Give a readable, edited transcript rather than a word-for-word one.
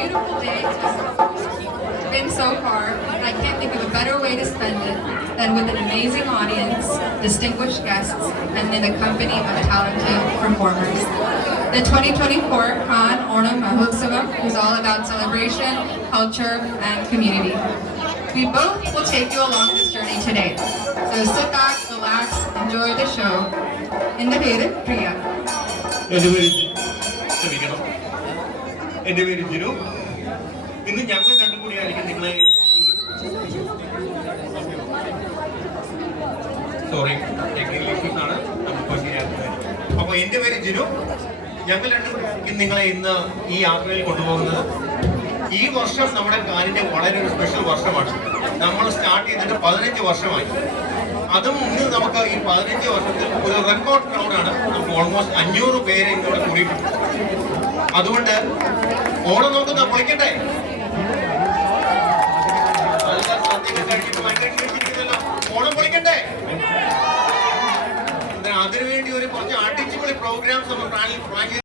beautiful day. It's been so far. I can't think of a better way to spend it than with an amazing audience, distinguished guests, and in the company of talented performers. The 2024 Cannes Onam Mahotsavam is all about celebration, culture, and community. We both will take you along this journey today. So sit back, relax, enjoy the show. In the പേര് പ്രിയ. എൻ്റെ പേര് ജിനു. ഇന്ന് ഞങ്ങൾ രണ്ടും കൂടിയായിരിക്കും നിങ്ങളെ അപ്പോൾ എൻ്റെ പേര് ജിനു. ഞങ്ങൾ രണ്ടും നിങ്ങളെ ഇന്ന് ഈ യാത്രയിൽ കൊണ്ടുപോകുന്നത്. ഈ വർഷം നമ്മുടെ കാനിന്റെ വളരെ ഒരു സ്പെഷ്യൽ വർഷമാണ്. നമ്മൾ സ്റ്റാർട്ട് ചെയ്തിട്ട് 15 വർഷമായി. അതും ഇന്ന് നമുക്ക് ഈ 15 വർഷത്തിൽ ഒരു റെക്കോർഡ് ക്രൗഡാണ്. നമുക്ക് ഓൾമോസ്റ്റ് 500 പേരെ ഇന്നിവിടെ കൂടിയിട്ടുണ്ട്. അതുകൊണ്ട് ഓണം നമുക്ക് പൊളിക്കട്ടെ. ഓണം പൊളിക്കട്ടെ. അതിനുവേണ്ടി ഒരു കുറച്ച് അടിച്ചുപൊളി പ്രോഗ്രാംസ് നമ്മൾ പ്ലാൻ